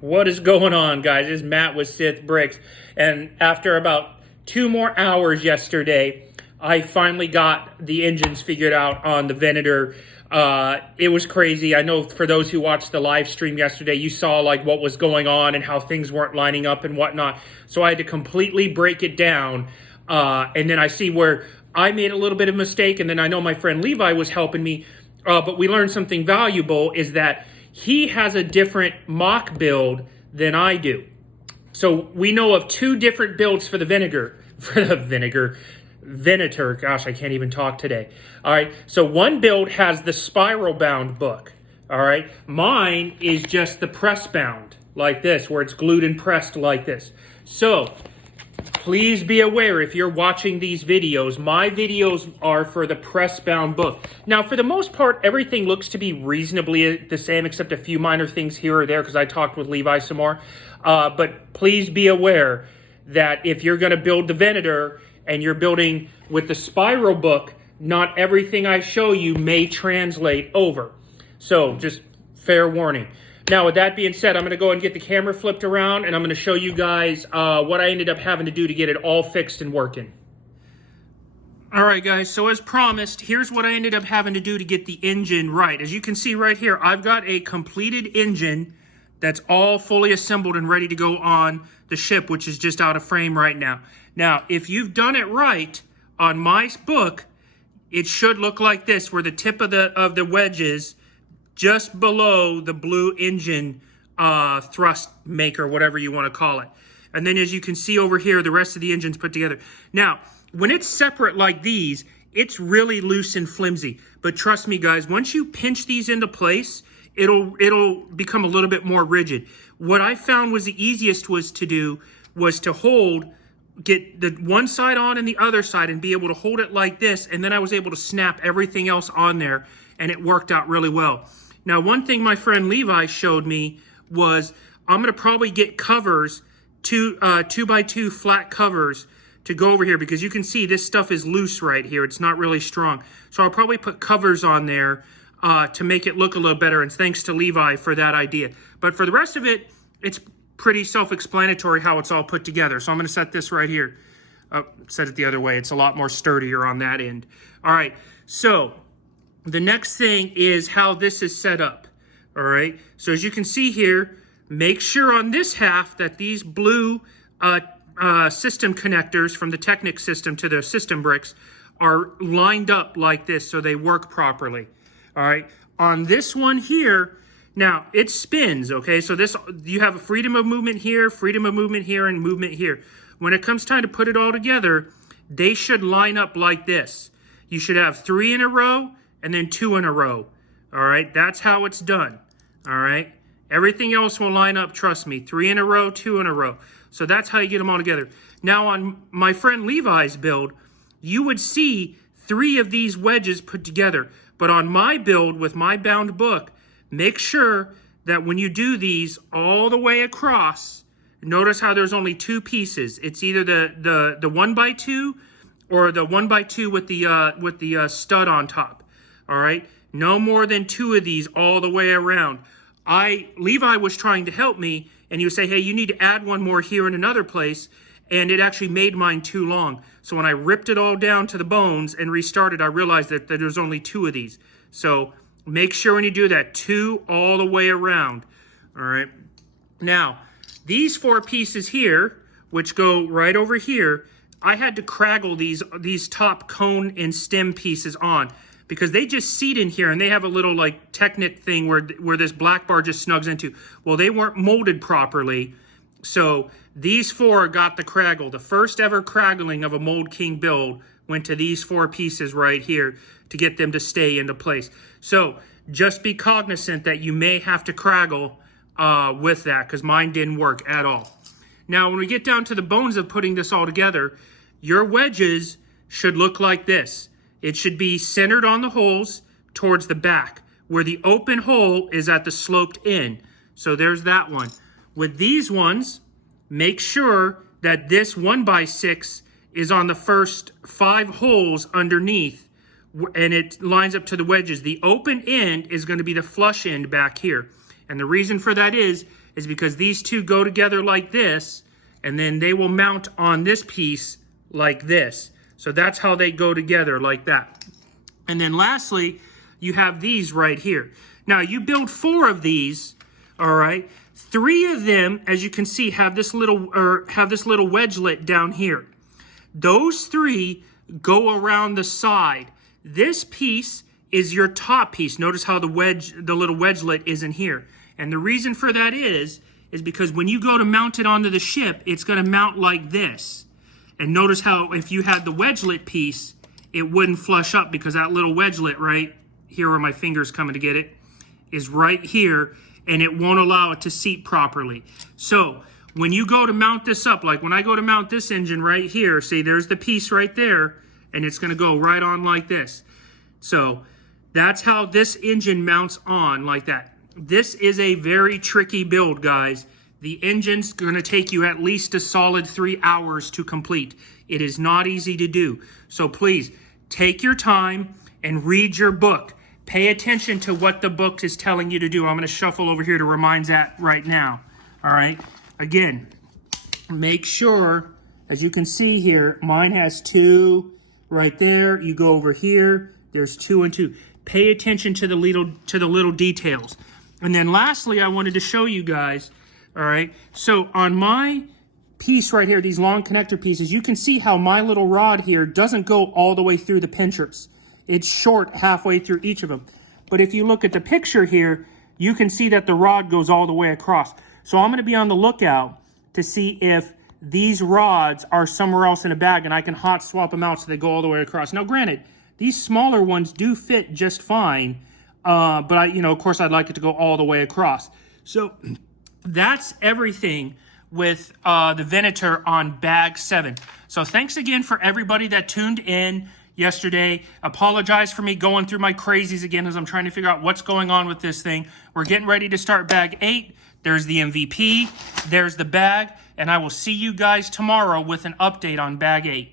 What is going on, guys? This is Matt with Sith Bricks, and after about 2 more hours yesterday, I finally got the engines figured out on the Venator. It was crazy. I know for those who watched the live stream yesterday, you saw like what was going on and how things weren't lining up and whatnot. So I had to completely break it down, and then I see where I made a little bit of mistake, and then I know my friend Levi was helping me. But we learned something valuable is that he has a different mock build than I do. So we know of 2 different builds for the Venator. Gosh, I can't even talk today. All right. So one build has the spiral bound book. All right. Mine is just the press bound like this, where it's glued and pressed like this. So please be aware, if you're watching these videos, my videos are for the press-bound book. Now, for the most part, everything looks to be reasonably the same, except a few minor things here or there, because I talked with Levi some more. But please be aware that if you're going to build the Venator and you're building with the spiral book, not everything I show you may translate over. So, just fair warning. Now, with that being said, I'm going to go and get the camera flipped around, and I'm going to show you guys what I ended up having to do to get it all fixed and working. All right, guys, so as promised, here's what I ended up having to do to get the engine right. As you can see right here, I've got a completed engine that's all fully assembled and ready to go on the ship, which is just out of frame right now. Now, if you've done it right on my book, it should look like this, where the tip of the wedge is just below the blue engine thrust maker, whatever you want to call it. And then as you can see over here, the rest of the engine's put together. Now, when it's separate like these, it's really loose and flimsy. But trust me, guys, once you pinch these into place, it'll become a little bit more rigid. What I found was the easiest was to get the one side on and the other side and be able to hold it like this. And then I was able to snap everything else on there, and it worked out really well. Now, one thing my friend Levi showed me was I'm going to probably get covers, 2x2 flat covers to go over here, because you can see this stuff is loose right here. It's not really strong. So I'll probably put covers on there to make it look a little better, and thanks to Levi for that idea. But for the rest of it, it's pretty self-explanatory how it's all put together. So I'm going to set this right here. Set it the other way. It's a lot more sturdier on that end. All right, so the next thing is how this is set up. All right, so as you can see here, make sure on this half that these blue system connectors from the Technic system to the system bricks are lined up like this so they work properly. All right, on this one here, now it spins, okay? So this, you have a freedom of movement here, and movement here. When it comes time to put it all together, they should line up like this. You should have 3 in a row and then 2 in a row. All right, that's how it's done. All right, everything else will line up, trust me. 3 in a row, 2 in a row. So that's how you get them all together. Now, on my friend Levi's build, you would see 3 of these wedges put together. But on my build with my bound book, make sure that when you do these all the way across, notice how there's only 2 pieces. It's either the 1x2 or the 1x2 with the stud on top. All right, no more than 2 of these all the way around. Levi was trying to help me, and he would say, hey, you need to add 1 more here in another place, and it actually made mine too long. So when I ripped it all down to the bones and restarted, I realized that there's only 2 of these. So make sure when you do that, 2 all the way around. All right, now these 4 pieces here, which go right over here, I had to craggle these top cone and stem pieces on, because they just seat in here, and they have a little like Technic thing where this black bar just snugs into. Well, they weren't molded properly, so these 4 got the craggle. The first ever craggling of a Mould King build went to these 4 pieces right here to get them to stay into place. So just be cognizant that you may have to craggle with that, because mine didn't work at all. Now, when we get down to the bones of putting this all together, your wedges should look like this. It should be centered on the holes towards the back, where the open hole is at the sloped end. So there's that one. With these ones, make sure that this 1x6 is on the first 5 holes underneath, and it lines up to the wedges. The open end is going to be the flush end back here. And the reason for that is because these two go together like this, and then they will mount on this piece like this. So that's how they go together, like that. And then lastly, you have these right here. Now you build 4 of these, all right? 3 of them, as you can see, have this little wedgelet down here. Those 3 go around the side. This piece is your top piece. Notice how the little wedgelet is in here. And the reason for that is because when you go to mount it onto the ship, it's going to mount like this. And notice how if you had the wedgelet piece, it wouldn't flush up because that little wedgelet right here where my finger's coming to get it is right here, and it won't allow it to seat properly. So when you go to mount this up, like when I go to mount this engine right here, see there's the piece right there, and it's going to go right on like this. So that's how this engine mounts on like that. This is a very tricky build, guys. The engine's going to take you at least a solid 3 hours to complete. It is not easy to do. So please, take your time and read your book. Pay attention to what the book is telling you to do. I'm going to shuffle over here to remind that right now. All right. Again, make sure, as you can see here, mine has 2 right there. You go over here. There's 2 and 2. Pay attention to the little details. And then lastly, I wanted to show you guys. All right. So on my piece right here, these long connector pieces, you can see how my little rod here doesn't go all the way through the pinchers. It's short halfway through each of them. But if you look at the picture here, you can see that the rod goes all the way across. So I'm going to be on the lookout to see if these rods are somewhere else in a bag, and I can hot swap them out so they go all the way across. Now, granted, these smaller ones do fit just fine, but of course, I'd like it to go all the way across. So that's everything with the Venator on bag 7. So thanks again for everybody that tuned in yesterday. Apologize for me going through my crazies again as I'm trying to figure out what's going on with this thing. We're getting ready to start bag 8. There's the MVP. There's the bag. And I will see you guys tomorrow with an update on bag 8.